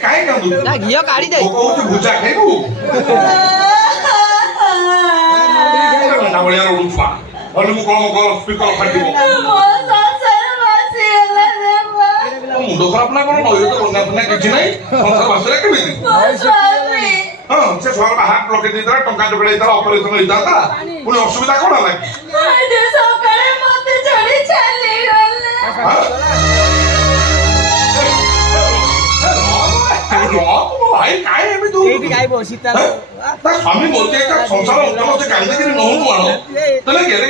କାଇଁ କାନ୍ଦୁ ନା ଘିଅ କାଢି ଦେ କହୁଛୁ ଭୁଜା ଖାଇବୁ ନା ଭଳିଆ ରହୁଛୁ ଭଲେ ମୁଁ କଣ ସ୍ପିକର ଫାଟିବ ମୁଣ୍ଡ ଖରାପ ନା କଣ ନଈରେ ତ ବନ୍ୟା ଫନ୍ୟା କିଛି ନାହିଁ ସଂସାର ଭାସିଲା କେମିତି ହଁ ସେ ଛୁଆ ହାତ ଲଗେଇ ଦେଇଥିଲା ଟଙ୍କା ଯୋଗାଇ ଦେଇଥିଲା ଅପରେସନ ହେଇଥାନ୍ତା ପୁଣି ଅସୁବିଧା କଣ ହେଲା ଭାଇ କାଇଁ ଏମିତି ସ୍ୱାମୀ ମରିଯାଇ ସଂସାର ଉତ୍ତମ ସେ କାନ୍ଦିକିରି ନହୁଁ ଆଣ ତାହେଲେ ଗେରେ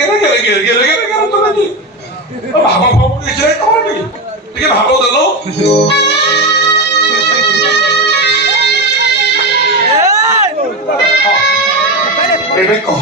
ଭାବ ଭାବ କିଛି ନାହିଁ ତମର ଟିକେ ଭାବ ଦେଲ ଏବେ କହ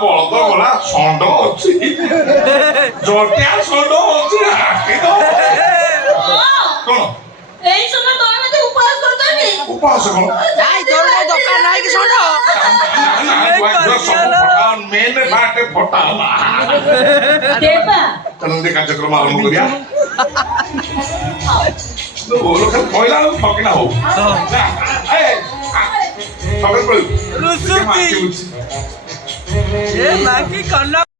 ବଳଦ ଗଲା ଷଣ୍ଢ ଅଛି ଜଟିଆ ଷଣ୍ଢ ଅଛି କଣ ଉପବାସ କଣ ମେନ୍ ବାଟେ ଫଟା ହେଲା ଚାଲନ୍ତି କାର୍ଯ୍ୟକ୍ରମ ଆରମ୍ଭ କରିବା କହିଲା ବେଳକୁ ଠକିନା ହଉ ଏ ମାକି କଲ